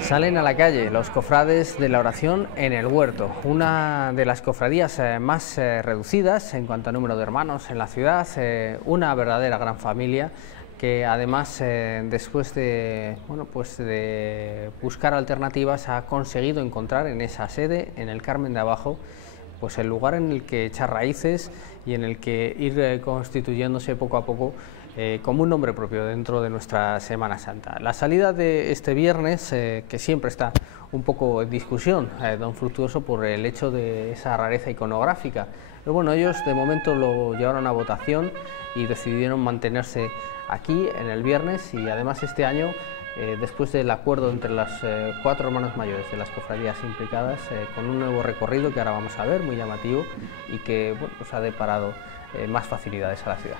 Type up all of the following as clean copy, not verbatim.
Salen a la calle los cofrades de la oración en el huerto, una de las cofradías más reducidas en cuanto a número de hermanos en la ciudad, una verdadera gran familia que además después de, de buscar alternativas ha conseguido encontrar en esa sede, en el Carmen de Abajo, pues el lugar en el que echar raíces y en el que ir constituyéndose poco a poco como un nombre propio dentro de nuestra Semana Santa. La salida de este viernes, que siempre está un poco en discusión, don Fructuoso, por el hecho de esa rareza iconográfica, pero bueno, ellos de momento lo llevaron a votación y decidieron mantenerse aquí en el viernes, y además este año, después del acuerdo entre las 4 hermanos mayores de las cofradías implicadas, con un nuevo recorrido que ahora vamos a ver, muy llamativo, y que bueno, pues ha deparado más facilidades a la ciudad.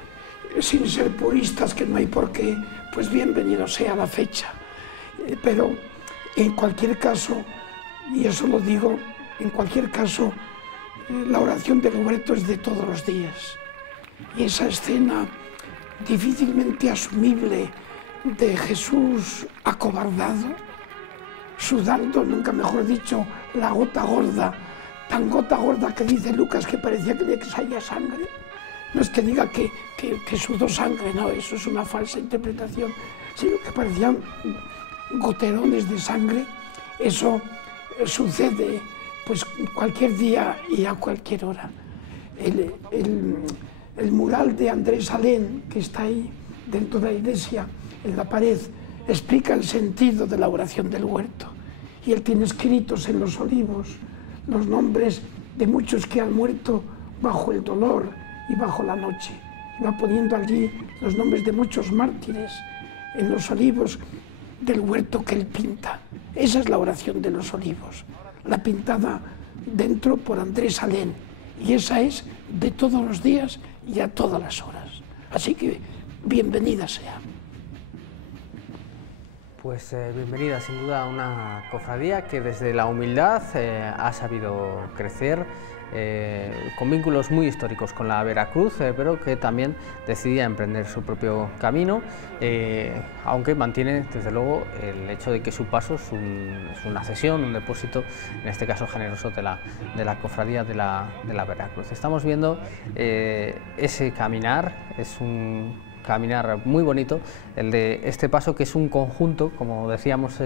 Sin ser puristas, que no hay por qué, pues bienvenido sea la fecha. Pero en cualquier caso, y eso lo digo, en cualquier caso, la oración del huerto es de todos los días. Y esa escena difícilmente asumible de Jesús acobardado, sudando, nunca mejor dicho, la gota gorda, tan gota gorda que dice Lucas que parecía que le salía sangre. No es que diga que sudó sangre, no, eso es una falsa interpretación, sino que parecían goterones de sangre. Eso sucede pues cualquier día y a cualquier hora. El mural de Andrés Alén, que está ahí dentro de la iglesia, en la pared, explica el sentido de la oración del huerto. Y él tiene escritos en los olivos los nombres de muchos que han muerto bajo el dolor y bajo la noche. Y va poniendo allí los nombres de muchos mártires en los olivos del huerto que él pinta. Esa es la oración de los olivos, la pintada dentro por Andrés Alén. Y esa es de todos los días y a todas las horas. Así que bienvenida sea. Pues bienvenida sin duda a una cofradía que desde la humildad ha sabido crecer, con vínculos muy históricos con la Veracruz, pero que también decidía emprender su propio camino, aunque mantiene desde luego el hecho de que su paso es una cesión, un depósito, en este caso generoso, de la cofradía de la Veracruz. Estamos viendo ese caminar, es un caminar muy bonito, el de este paso, que es un conjunto, como decíamos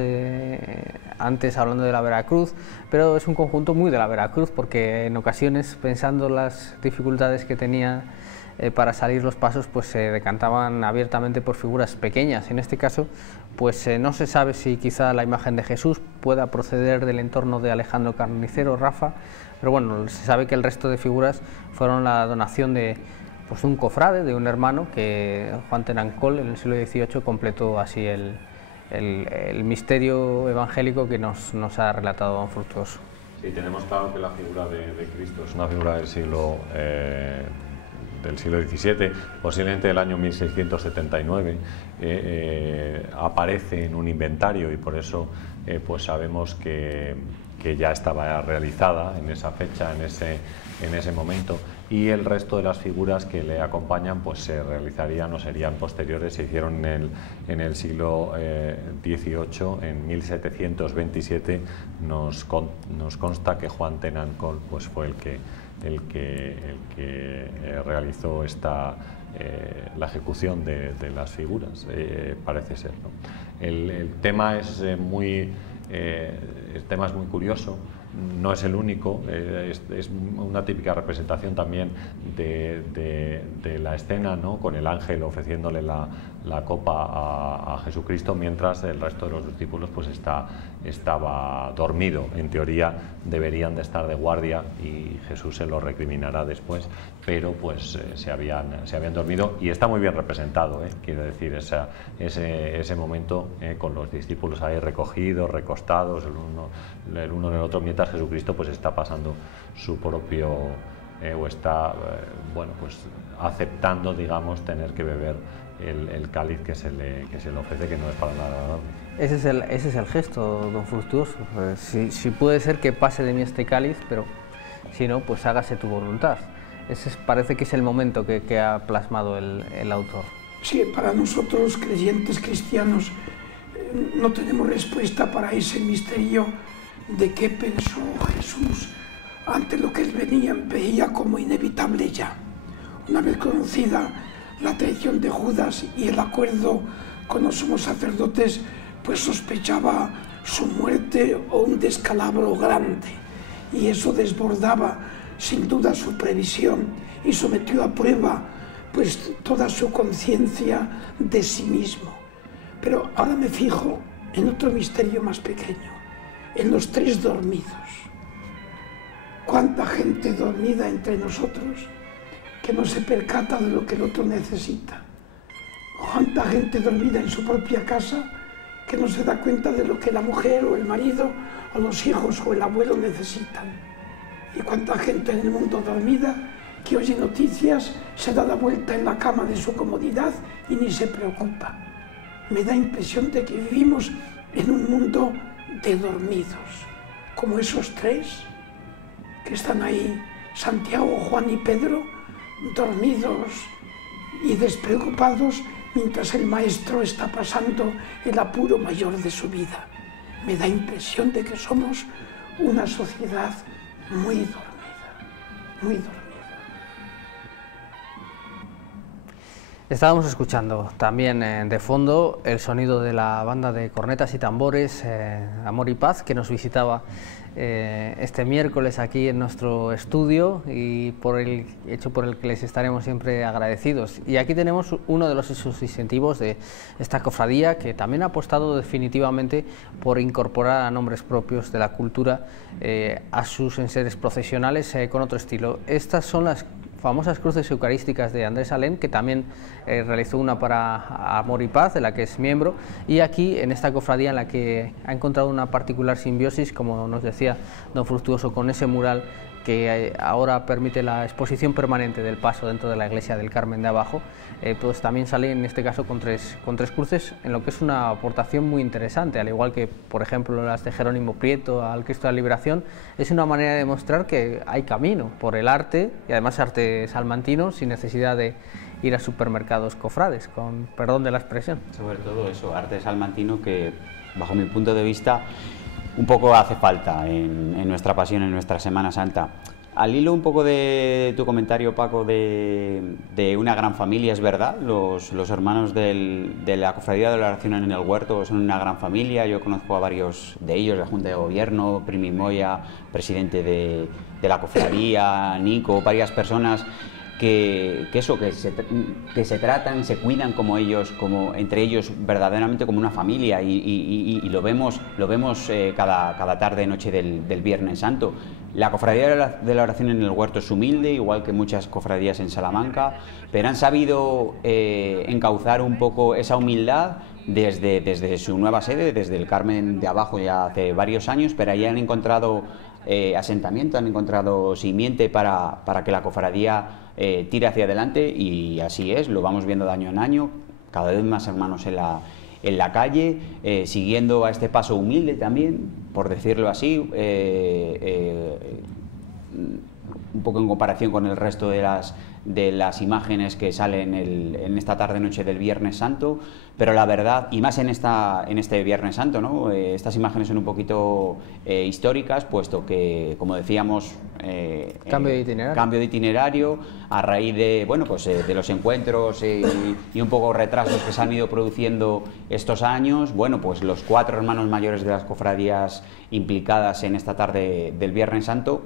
antes hablando de la Veracruz, pero es un conjunto muy de la Veracruz, porque en ocasiones, pensando las dificultades que tenía para salir los pasos, pues se decantaban abiertamente por figuras pequeñas. En este caso, pues no se sabe si quizá la imagen de Jesús pueda proceder del entorno de Alejandro Carnicero, Rafa, pero bueno, se sabe que el resto de figuras fueron la donación de un cofrade, de un hermano, que Juan Tenancol en el siglo XVIII completó así el misterio evangélico que nos ha relatado don Fructuoso. Sí, tenemos claro que la figura de Cristo es una figura del siglo XVII, posiblemente del año 1679, aparece en un inventario, y por eso pues sabemos que ya estaba realizada en esa fecha, en ese momento, y el resto de las figuras que le acompañan pues se realizarían o serían posteriores. Se hicieron en el siglo XVIII, en 1727 nos consta que Juan Tenancol pues fue el que realizó la ejecución de las figuras, parece ser, ¿no? El tema es muy curioso. No es el único, es una típica representación también de la escena, ¿no?, con el ángel ofreciéndole la copa a Jesucristo, mientras el resto de los discípulos pues estaba dormido. En teoría deberían de estar de guardia y Jesús se lo recriminará después, pero pues se habían dormido, y está muy bien representado, quiero decir, ese momento con los discípulos ahí recogidos, recostados, el uno en el otro, mientras Jesucristo pues está pasando su propio o está pues aceptando, digamos, tener que beber el cáliz que se le ofrece, que no es para nada agradable. Ese es el gesto, don Fructuoso. Si puede ser que pase de mí este cáliz, pero si no, pues hágase tu voluntad. ese parece que es el momento que ha plasmado el autor. Sí, para nosotros creyentes cristianos no tenemos respuesta para ese misterio de qué pensó Jesús ante lo que él veía como inevitable ya. Una vez conocida la traición de Judas y el acuerdo con los sumos sacerdotes, pues sospechaba su muerte o un descalabro grande, y eso desbordaba sin duda su previsión y sometió a prueba pues toda su conciencia de sí mismo. Pero ahora me fijo en otro misterio más pequeño, en los 3 dormidos. ¿Cuánta gente dormida entre nosotros que no se percata de lo que el otro necesita? ¿Cuánta gente dormida en su propia casa que no se da cuenta de lo que la mujer o el marido o los hijos o el abuelo necesitan? ¿Y cuánta gente en el mundo dormida que oye noticias, se da la vuelta en la cama de su comodidad y ni se preocupa? Me da impresión de que vivimos en un mundo de dormidos, como esos 3 que están ahí, Santiago, Juan y Pedro, dormidos y despreocupados mientras el maestro está pasando el apuro mayor de su vida. Me da impresión de que somos una sociedad muy dormida, muy dormida. Estábamos escuchando también de fondo el sonido de la banda de cornetas y tambores Amor y Paz, que nos visitaba este miércoles aquí en nuestro estudio, y por el hecho por el que les estaremos siempre agradecidos. Y aquí tenemos uno de los esos distintivos de esta cofradía, que también ha apostado definitivamente por incorporar a nombres propios de la cultura a sus enseres procesionales con otro estilo. Estas son las famosas cruces eucarísticas de Andrés Alén, que también realizó una para Amor y Paz, de la que es miembro, y aquí en esta cofradía en la que ha encontrado una particular simbiosis, como nos decía don Fructuoso, con ese mural que ahora permite la exposición permanente del paso dentro de la iglesia del Carmen de abajo, pues también sale en este caso con tres cruces, en lo que es una aportación muy interesante, al igual que por ejemplo las de Jerónimo Prieto al Cristo de la Liberación. Es una manera de demostrar que hay camino por el arte, y además arte salmantino, sin necesidad de ir a supermercados cofrades, con perdón de la expresión. Sobre todo eso, arte salmantino que, bajo mi punto de vista, un poco hace falta en nuestra pasión, en nuestra Semana Santa. Al hilo un poco de tu comentario, Paco, de una gran familia, es verdad, los hermanos de la Cofradía de la Oración en el Huerto son una gran familia. Yo conozco a varios de ellos, la Junta de Gobierno, Primi Moya, presidente de la Cofradía, Nico, varias personas que se tratan, se cuidan como ellos, como entre ellos verdaderamente como una familia, y lo vemos cada tarde, noche del Viernes Santo. La Cofradía de la Oración en el Huerto es humilde, igual que muchas cofradías en Salamanca, pero han sabido encauzar un poco esa humildad desde su nueva sede, desde el Carmen de abajo ya hace varios años, pero ahí han encontrado asentamiento, han encontrado simiente para que la cofradía tire hacia adelante, y así es, lo vamos viendo de año en año, cada vez más hermanos en la calle, siguiendo a este paso humilde también, por decirlo así, un poco en comparación con el resto de las imágenes que salen en esta tarde-noche del Viernes Santo, pero la verdad, y más en este Viernes Santo, ¿no? Estas imágenes son un poquito históricas, puesto que, como decíamos, cambio de itinerario a raíz de, bueno, pues, de los encuentros y un poco retrasos que se han ido produciendo estos años. Bueno, pues los 4 hermanos mayores de las cofradías implicadas en esta tarde del Viernes Santo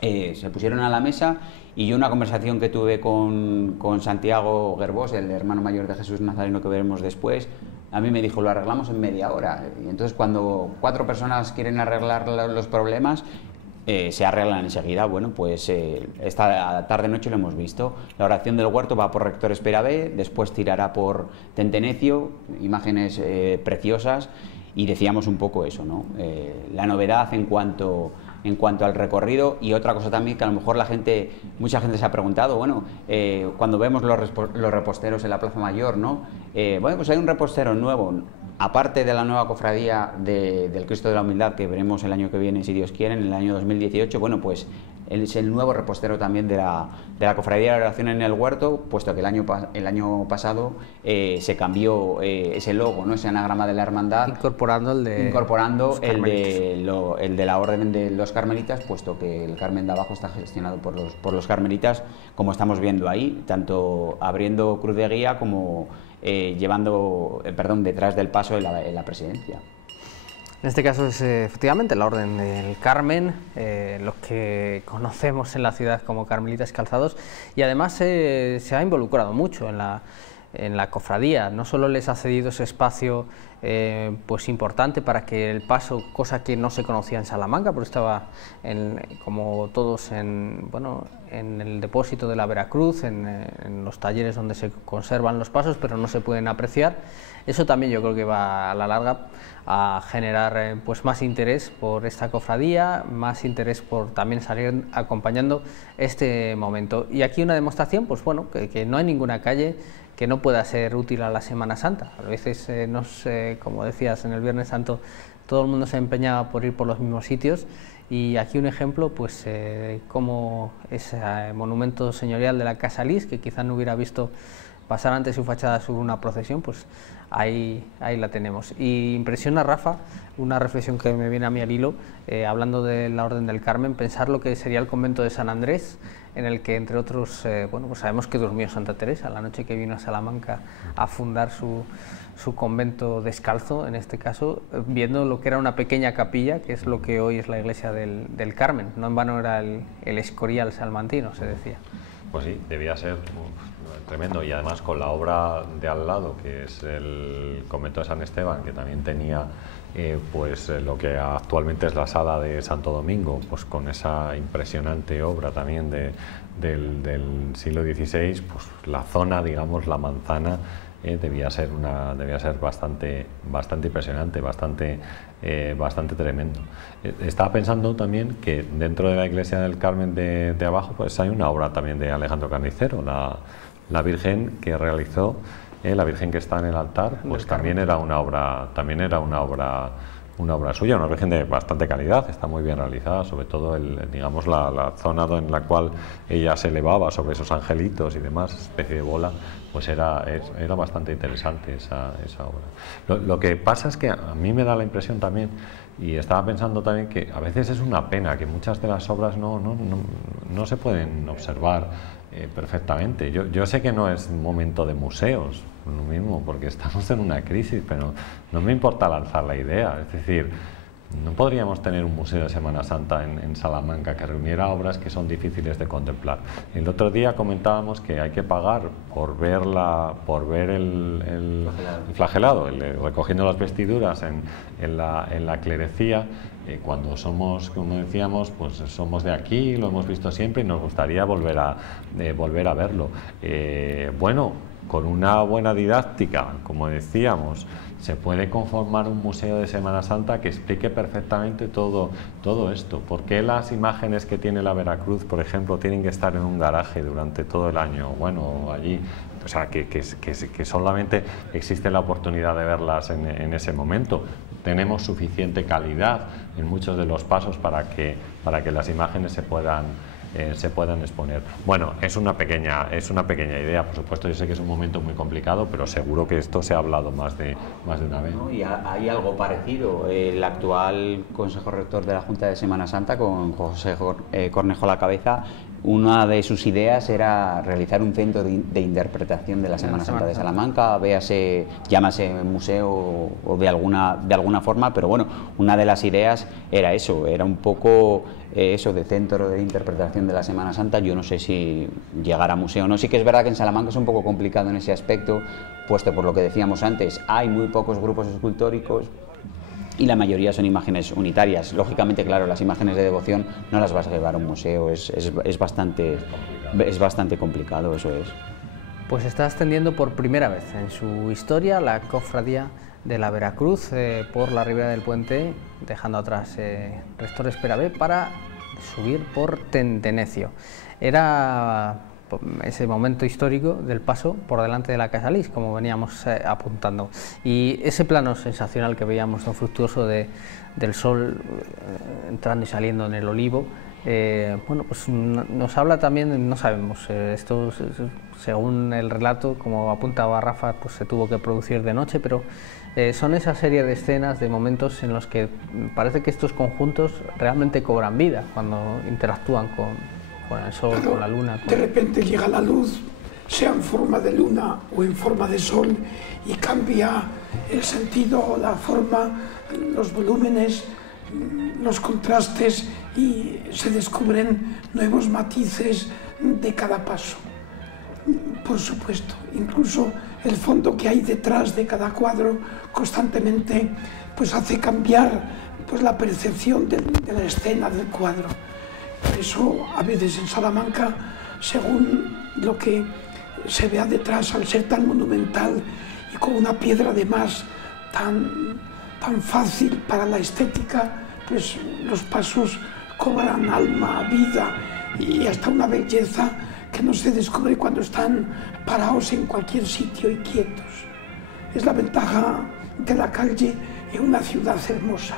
se pusieron a la mesa, y yo una conversación que tuve con Santiago Gerbós, el hermano mayor de Jesús Nazareno que veremos después, a mí me dijo, lo arreglamos en media hora. Y entonces cuando 4 personas quieren arreglar los problemas, se arreglan enseguida. Bueno, pues esta tarde-noche lo hemos visto. La oración del huerto va por Rector Espera B, después tirará por Tentenecio, imágenes preciosas, y decíamos un poco eso, ¿no? La novedad en cuanto al recorrido. Y otra cosa también que a lo mejor mucha gente se ha preguntado, bueno, cuando vemos los reposteros en la Plaza Mayor, ¿no? Bueno, pues hay un repostero nuevo, aparte de la nueva cofradía del Cristo de la Humildad, que veremos el año que viene, si Dios quiere, en el año 2018, bueno, pues él es el nuevo repostero también de la Cofradía de la Oración en el Huerto, puesto que el año pasado se cambió ese logo, ¿no? Ese anagrama de la hermandad, incorporando el de la Orden de los Carmelitas, puesto que el Carmen de abajo está gestionado por los Carmelitas, como estamos viendo ahí, tanto abriendo cruz de guía como detrás del paso en la presidencia. En este caso es efectivamente la Orden del Carmen, los que conocemos en la ciudad como Carmelitas Calzados, y además se ha involucrado mucho en la cofradía. No solo les ha cedido ese espacio pues importante para que el paso, cosa que no se conocía en Salamanca, pero estaba como todos en el depósito de la Veracruz, en los talleres donde se conservan los pasos, pero no se pueden apreciar. Eso también yo creo que va a la larga a generar pues más interés por esta cofradía, más interés por también salir acompañando este momento. Y aquí una demostración, pues bueno, que no hay ninguna calle que no pueda ser útil a la Semana Santa. A veces, como decías, en el Viernes Santo todo el mundo se empeñaba por ir por los mismos sitios, y aquí un ejemplo, pues como ese monumento señorial de la Casa Lis, que quizás no hubiera visto pasar antes su fachada sobre una procesión, pues ahí la tenemos. Y impresiona, Rafa, una reflexión que me viene a mí al hilo, hablando de la Orden del Carmen, pensar lo que sería el convento de San Andrés, en el que, entre otros, pues sabemos que durmió Santa Teresa la noche que vino a Salamanca a fundar su convento descalzo, en este caso, viendo lo que era una pequeña capilla, que es lo que hoy es la iglesia del Carmen. No en vano era el Escorial salmantino, se decía. Pues sí, debía ser tremendo, y además con la obra de al lado, que es el convento de San Esteban, que también tenía lo que actualmente es la sala de Santo Domingo, pues con esa impresionante obra también del siglo XVI, pues la zona, digamos, la manzana, debía ser bastante impresionante, bastante tremendo. Estaba pensando también que dentro de la iglesia del Carmen de abajo, pues hay una obra también de Alejandro Carnicero, la Virgen que realizó, la Virgen que está en el altar, pues también era una obra suya, una Virgen de bastante calidad, está muy bien realizada, sobre todo digamos la zona en la cual ella se elevaba sobre esos angelitos y demás, especie de bola, pues era bastante interesante esa obra. Lo que pasa es que a mí me da la impresión también, y estaba pensando también, que a veces es una pena que muchas de las obras no se pueden observar perfectamente. Yo sé que no es momento de museos, lo mismo, porque estamos en una crisis, pero no me importa lanzar la idea. Es decir, no podríamos tener un museo de Semana Santa en Salamanca que reuniera obras que son difíciles de contemplar. El otro día comentábamos que hay que pagar por ver el flagelado, recogiendo las vestiduras en la clerecía. Cuando somos, como decíamos, pues somos de aquí, lo hemos visto siempre y nos gustaría volver a verlo. Con una buena didáctica, como decíamos, se puede conformar un museo de Semana Santa que explique perfectamente todo esto. ¿Por qué las imágenes que tiene la Veracruz, por ejemplo, tienen que estar en un garaje durante todo el año? Bueno, allí, o sea, que solamente existe la oportunidad de verlas en ese momento. Tenemos suficiente calidad en muchos de los pasos para que las imágenes se puedan exponer. Bueno, es una pequeña idea, por supuesto. Yo sé que es un momento muy complicado, pero seguro que esto se ha hablado más de una vez. ¿No? Y hay algo parecido. El actual Consejo Rector de la Junta de Semana Santa, con José Cornejo a la cabeza, una de sus ideas era realizar un centro de interpretación de la Semana Santa de Salamanca, llámase museo o de alguna forma, pero bueno, una de las ideas era eso, era un poco eso de centro de interpretación de la Semana Santa. Yo no sé si llegar a museo o no. Sí que es verdad que en Salamanca es un poco complicado en ese aspecto, puesto por lo que decíamos antes, hay muy pocos grupos escultóricos y la mayoría son imágenes unitarias. Lógicamente, claro, las imágenes de devoción no las vas a llevar a un museo, es bastante complicado, eso es. Pues está ascendiendo por primera vez en su historia la cofradía de la Veracruz por la ribera del puente, dejando atrás Rector Esperabé para subir por Tentenecio. Era ese momento histórico del paso por delante de la Casa Lis, como veníamos apuntando, y ese plano sensacional que veíamos tan fructuoso del sol entrando y saliendo en el olivo, bueno, pues nos habla también, no sabemos, esto según el relato, como apuntaba Rafa, pues se tuvo que producir de noche, pero son esa serie de escenas, de momentos en los que parece que estos conjuntos realmente cobran vida cuando interactúan con el sol, con la luna. De repente llega la luz, sea en forma de luna o en forma de sol, y cambia el sentido, la forma, los volúmenes, los contrastes, y se descubren nuevos matices de cada paso. Por supuesto, incluso el fondo que hay detrás de cada cuadro constantemente pues hace cambiar pues la percepción de la escena del cuadro. Por eso a veces en Salamanca, según lo que se vea detrás, al ser tan monumental y con una piedra además tan fácil para la estética, pues los pasos cobran alma, vida y hasta una belleza que no se descubre cuando están parados en cualquier sitio y quietos. Es la ventaja de la calle en una ciudad hermosa,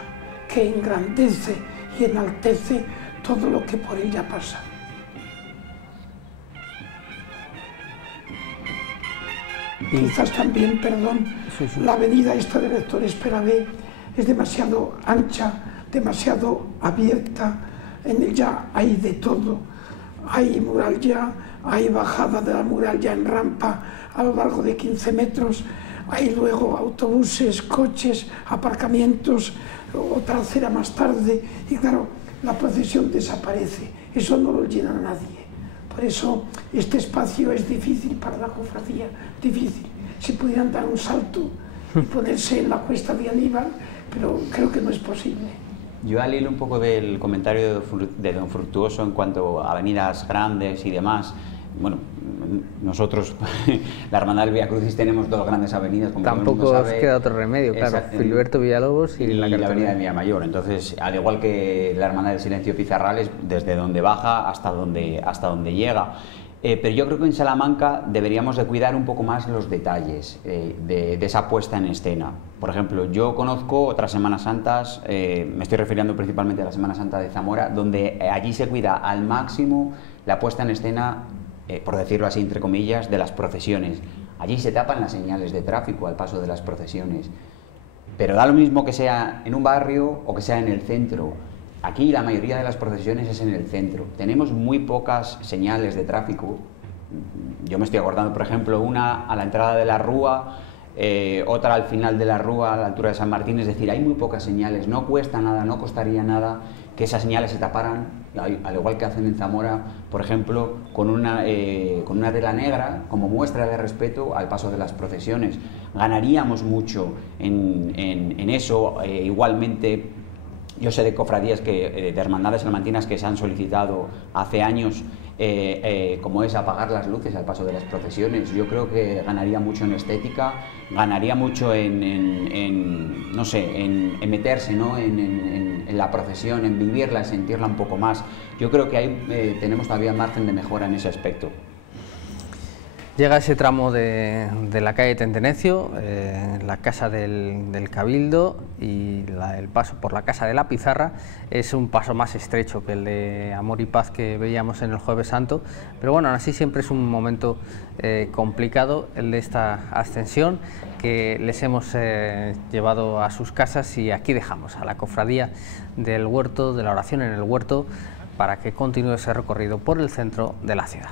que engrandece y enaltece todo lo que por ella pasa. Quizás también, perdón, la avenida esta de Lector Esperabé es demasiado ancha, demasiado abierta, en ella hay de todo. Hay muralla, hay bajada de la muralla en rampa a lo largo de 15 metros, hay luego autobuses, coches, aparcamientos, otra acera más tarde, y claro, la procesión desaparece, eso no lo llena nadie. Por eso este espacio es difícil para la cofradía, difícil. Si pudieran dar un salto y ponerse en la cuesta de Aníbal, pero creo que no es posible. Yo al hilo un poco del comentario de don Fructuoso en cuanto a avenidas grandes y demás, bueno, nosotros, la Hermandad del Vía Crucis, tenemos dos grandes avenidas, como tampoco todo el mundo os sabe. queda otro remedio, claro, Filiberto Villalobos y la avenida de Villamayor. Entonces, al igual que la Hermandad del Silencio Pizarrales, desde donde baja hasta donde llega. Pero yo creo que en Salamanca deberíamos de cuidar un poco más los detalles de esa puesta en escena. Por ejemplo, yo conozco otras Semanas Santas, me estoy refiriendo principalmente a la Semana Santa de Zamora, donde allí se cuida al máximo la puesta en escena, por decirlo así, entre comillas, de las procesiones. Allí se tapan las señales de tráfico al paso de las procesiones. Pero da lo mismo que sea en un barrio o que sea en el centro. Aquí la mayoría de las procesiones es en el centro. Tenemos muy pocas señales de tráfico. Yo me estoy acordando, por ejemplo, una a la entrada de la Rúa, otra al final de la Rúa, a la altura de San Martín. Es decir, hay muy pocas señales. No cuesta nada, no costaría nada que esas señales se taparan, al igual que hacen en Zamora, por ejemplo, con una tela negra como muestra de respeto al paso de las procesiones. Ganaríamos mucho en eso. Igualmente, yo sé de cofradías, de hermandades salmantinas que se han solicitado hace años, como es apagar las luces al paso de las procesiones. Yo creo que ganaría mucho en estética, ganaría mucho en no sé, en meterse, ¿no?, en la procesión, en vivirla, en sentirla un poco más. Yo creo que ahí tenemos todavía margen de mejora en ese aspecto. Llega ese tramo de la calle Tentenecio, la casa del Cabildo y el paso por la casa de la Pizarra. Es un paso más estrecho que el de Amor y Paz que veíamos en el Jueves Santo, pero bueno, aún así siempre es un momento complicado el de esta ascensión que les hemos llevado a sus casas, y aquí dejamos a la cofradía del Huerto, de la Oración en el Huerto, para que continúe ese recorrido por el centro de la ciudad.